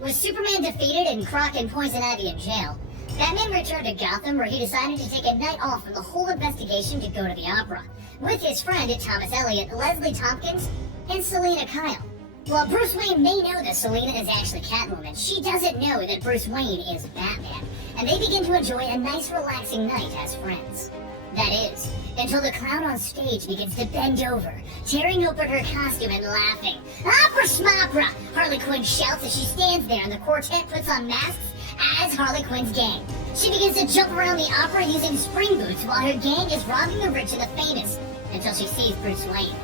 With Superman defeated and Croc and Poison Ivy in jail, Batman returned to Gotham where he decided to take a night off from the whole investigation to go to the opera, with his friend Thomas Elliot, Leslie Tompkins, and Selina Kyle. While Bruce Wayne may know that Selina is actually Catwoman, she doesn't know that Bruce Wayne is Batman, and they begin to enjoy a nice relaxing night as friends. That is, until the clown on stage begins to bend over, tearing open her costume and laughing. "Opera schmopera!" Harley Quinn shouts as she stands there and the quartet puts on masks as Harley Quinn's gang. She begins to jump around the opera using spring boots while her gang is robbing the rich and the famous, until she sees Bruce Wayne.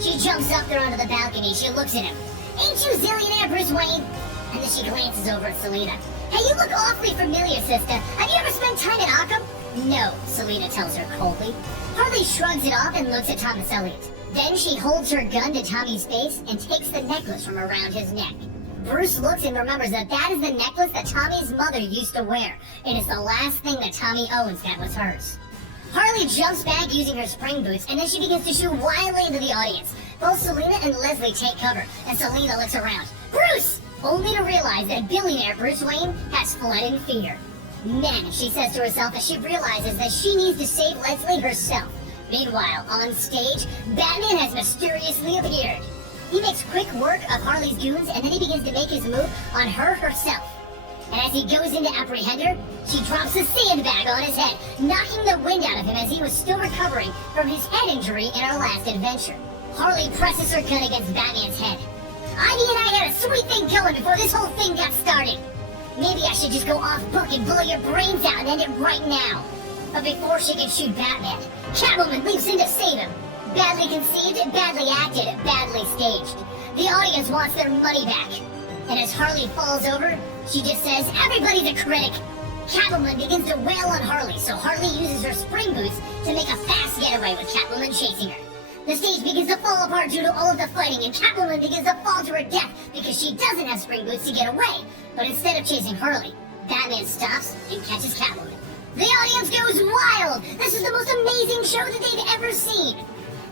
She jumps up there onto the balcony, she looks at him. "Ain't you zillionaire Bruce Wayne?" And then she glances over at Selina. "Hey, you look awfully familiar, sister. Have you ever spent time in Arkham?" "No," Selina tells her coldly. Harley shrugs it off and looks at Thomas Elliot. Then she holds her gun to Tommy's face and takes the necklace from around his neck. Bruce looks and remembers that that is the necklace that Tommy's mother used to wear. It is the last thing that Tommy owns that was hers. Harley jumps back using her spring boots, and then she begins to shoot wildly into the audience. Both Selina and Leslie take cover, and Selina looks around. "Bruce!" Only to realize that billionaire Bruce Wayne has fled in fear. "Men," she says to herself as she realizes that she needs to save Leslie herself. Meanwhile, on stage, Batman has mysteriously appeared. He makes quick work of Harley's goons, and then he begins to make his move on her herself. And as he goes in to apprehend her, she drops a sandbag on his head, knocking the wind out of him as he was still recovering from his head injury in our last adventure. Harley presses her gun against Batman's head. "Ivy and I had a sweet thing going before this whole thing got started. Maybe I should just go off book and blow your brains out and end it right now." But before she can shoot Batman, Catwoman leaps in to save him. Badly conceived, badly acted, badly staged. The audience wants their money back. And as Harley falls over, she just says, "Everybody's a critic." Catwoman begins to wail on Harley, so Harley uses her spring boots to make a fast getaway with Catwoman chasing her. The stage begins to fall apart due to all of the fighting, and Catwoman begins to fall to her death because she doesn't have spring boots to get away. But instead of chasing Harley, Batman stops and catches Catwoman. The audience goes wild! This is the most amazing show that they've ever seen!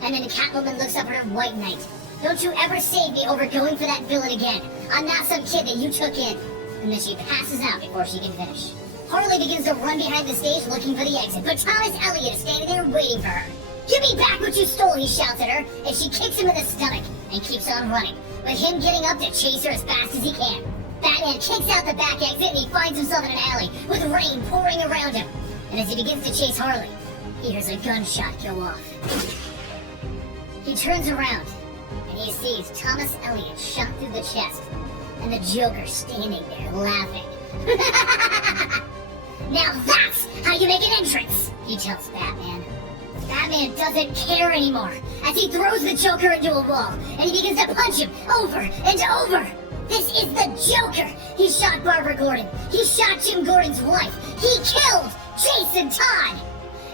And then Catwoman looks up at her white knight. "Don't you ever save me over going for that villain again. I'm not some kid that you took in." And then she passes out before she can finish. Harley begins to run behind the stage looking for the exit, but Thomas Elliot is standing there waiting for her. "Give me back what you stole," he shouts at her, and she kicks him in the stomach and keeps on running, with him getting up to chase her as fast as he can. Batman kicks out the back exit and he finds himself in an alley with rain pouring around him. And as he begins to chase Harley, he hears a gunshot go off. He turns around and he sees Thomas Elliot shot through the chest and the Joker standing there laughing. "Now that's how you make an entrance," he tells Batman. Batman doesn't care anymore as he throws the Joker into a wall and he begins to punch him over and over. This is the Joker! He shot Barbara Gordon. He shot Jim Gordon's wife. He killed Jason Todd!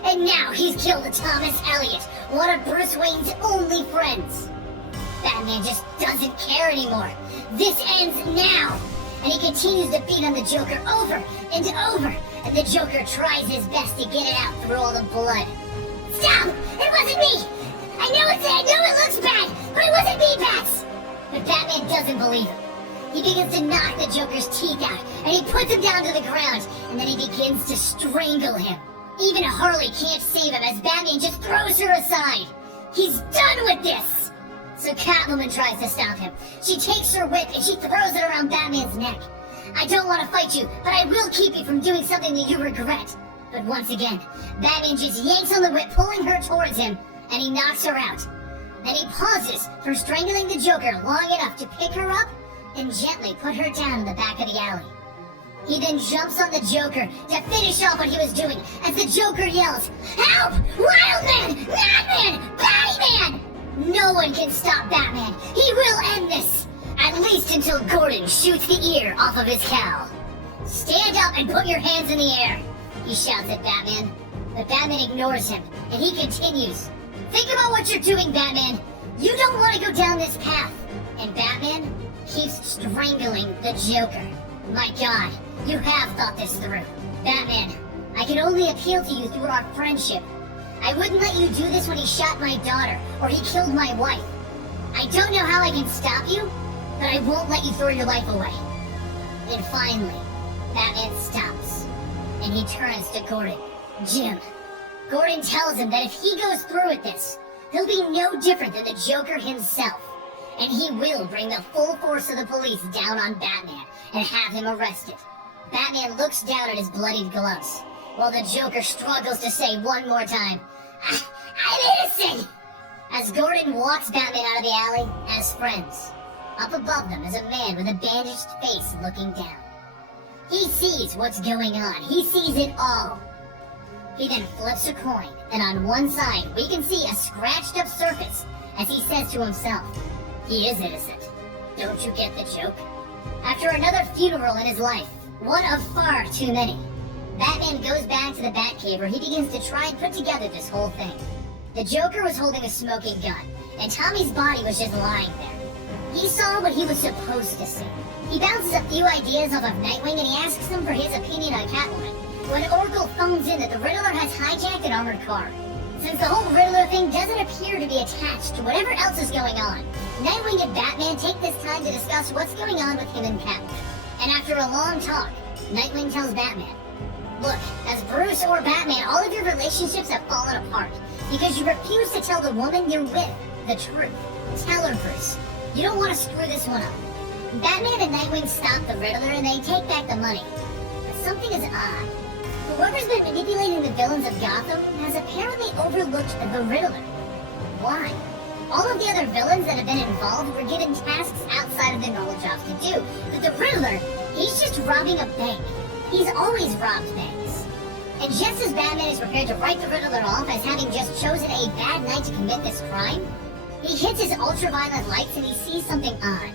And now he's killed Thomas Elliot, one of Bruce Wayne's only friends. Batman just doesn't care anymore. This ends now! And he continues to beat on the Joker over and over, and the Joker tries his best to get it out through all the blood. "Stop! It wasn't me! I know it looks bad, but it wasn't me, Bats!" But Batman doesn't believe him. He begins to knock the Joker's teeth out, and he puts him down to the ground, and then he begins to strangle him. Even Harley can't save him as Batman just throws her aside. He's done with this! So Catwoman tries to stop him. She takes her whip and she throws it around Batman's neck. "I don't want to fight you, but I will keep you from doing something that you regret." But once again, Batman just yanks on the whip, pulling her towards him, and he knocks her out. Then he pauses from strangling the Joker long enough to pick her up and gently put her down in the back of the alley. He then jumps on the Joker to finish off what he was doing as the Joker yells, "Help! Wildman! Madman! Batman!" No one can stop Batman. He will end this. At least until Gordon shoots the ear off of his cowl. "Stand up and put your hands in the air," he shouts at Batman. But Batman ignores him, and he continues. "Think about what you're doing, Batman. You don't want to go down this path." And Batman keeps strangling the Joker. My God, you have thought this through. Batman, I can only appeal to you through our friendship. I wouldn't let you do this when he shot my daughter, or he killed my wife. I don't know how I can stop you, but I won't let you throw your life away. Then finally, Batman stops, and he turns to Gordon. Jim. Gordon tells him that if he goes through with this, he'll be no different than the Joker himself, and he will bring the full force of the police down on Batman and have him arrested. Batman looks down at his bloodied gloves, while the Joker struggles to say one more time, I'm innocent! As Gordon walks Batman out of the alley as friends. Up above them is a man with a bandaged face looking down. He sees what's going on. He sees it all. He then flips a coin, and on one side we can see a scratched up surface as he says to himself, he is innocent. Don't you get the joke? After another funeral in his life, one of far too many, Batman goes back to the Batcave where he begins to try and put together this whole thing. The Joker was holding a smoking gun, and Tommy's body was just lying there. He saw what he was supposed to see. He bounces a few ideas off of Nightwing and he asks him for his opinion on Catwoman, when Oracle phones in that the Riddler has hijacked an armored car. Since the whole Riddler thing doesn't appear to be attached to whatever else is going on, Nightwing and Batman take this time to discuss what's going on with him and Catwoman. And after a long talk, Nightwing tells Batman, look, as Bruce or Batman, all of your relationships have fallen apart because you refuse to tell the woman you're with the truth. Tell her, Bruce. You don't want to screw this one up. Batman and Nightwing stop the Riddler and they take back the money. But something is odd. Whoever's been manipulating the villains of Gotham has apparently overlooked the Riddler. Why? All of the other villains that have been involved were given tasks outside of their normal jobs to do. But the Riddler, he's just robbing a bank. He's always robbed banks. And just as Batman is prepared to write the Riddler off as having just chosen a bad night to commit this crime, he hits his ultraviolet lights and he sees something odd.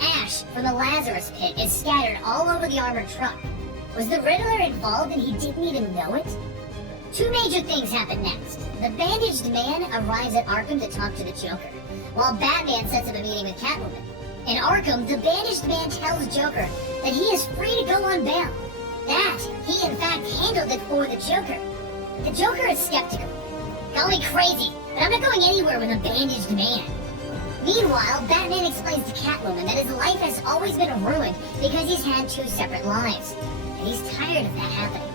Ash from the Lazarus Pit is scattered all over the armored truck. Was the Riddler involved and he didn't even know it? Two major things happen next. The bandaged man arrives at Arkham to talk to the Joker, while Batman sets up a meeting with Catwoman. In Arkham, the bandaged man tells Joker that he is free to go on bail. That he in fact handled it for the Joker. The Joker is skeptical. Call me crazy, but I'm not going anywhere with a bandaged man. Meanwhile, Batman explains to Catwoman that his life has always been ruined because he's had two separate lives, and he's tired of that happening.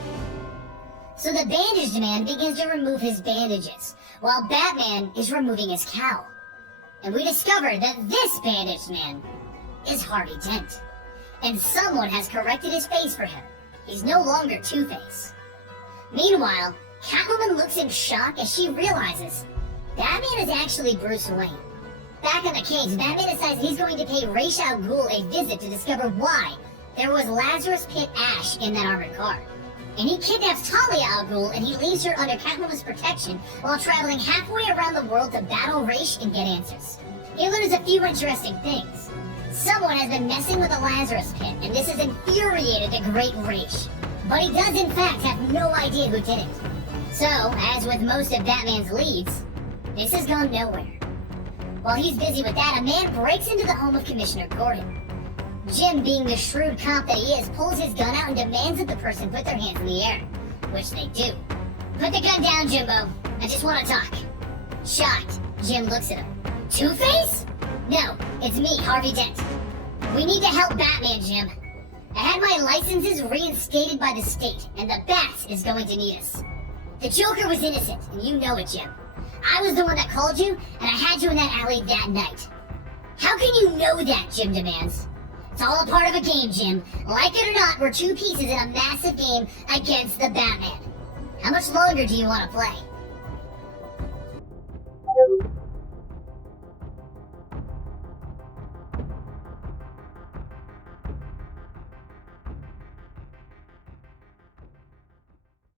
So the bandaged man begins to remove his bandages, while Batman is removing his cowl. And we discover that this bandaged man is Harvey Dent. And someone has corrected his face for him. He's no longer Two-Face. Meanwhile, Catwoman looks in shock as she realizes Batman is actually Bruce Wayne. Back on the case, Batman decides he's going to pay Ra's al Ghul a visit to discover why there was Lazarus Pit ash in that armored car. And he kidnaps Talia al Ghul and he leaves her under Catwoman's protection while traveling halfway around the world to battle Ra's and get answers. He learns a few interesting things. Someone has been messing with the Lazarus Pit, and this has infuriated the great Ra's. But he does in fact have no idea who did it. So, as with most of Batman's leads, this has gone nowhere. While he's busy with that, a man breaks into the home of Commissioner Gordon. Jim, being the shrewd cop that he is, pulls his gun out and demands that the person put their hands in the air, which they do. Put the gun down, Jimbo. I just want to talk. Shocked, Jim looks at him. Two-Face? No, it's me, Harvey Dent. We need to help Batman, Jim. I had my licenses reinstated by the state, and the Bat is going to need us. The Joker was innocent, and you know it, Jim. I was the one that called you, and I had you in that alley that night. How can you know that, Jim demands. It's all a part of a game, Jim. Like it or not, we're two pieces in a massive game against the Batman. How much longer do you want to play?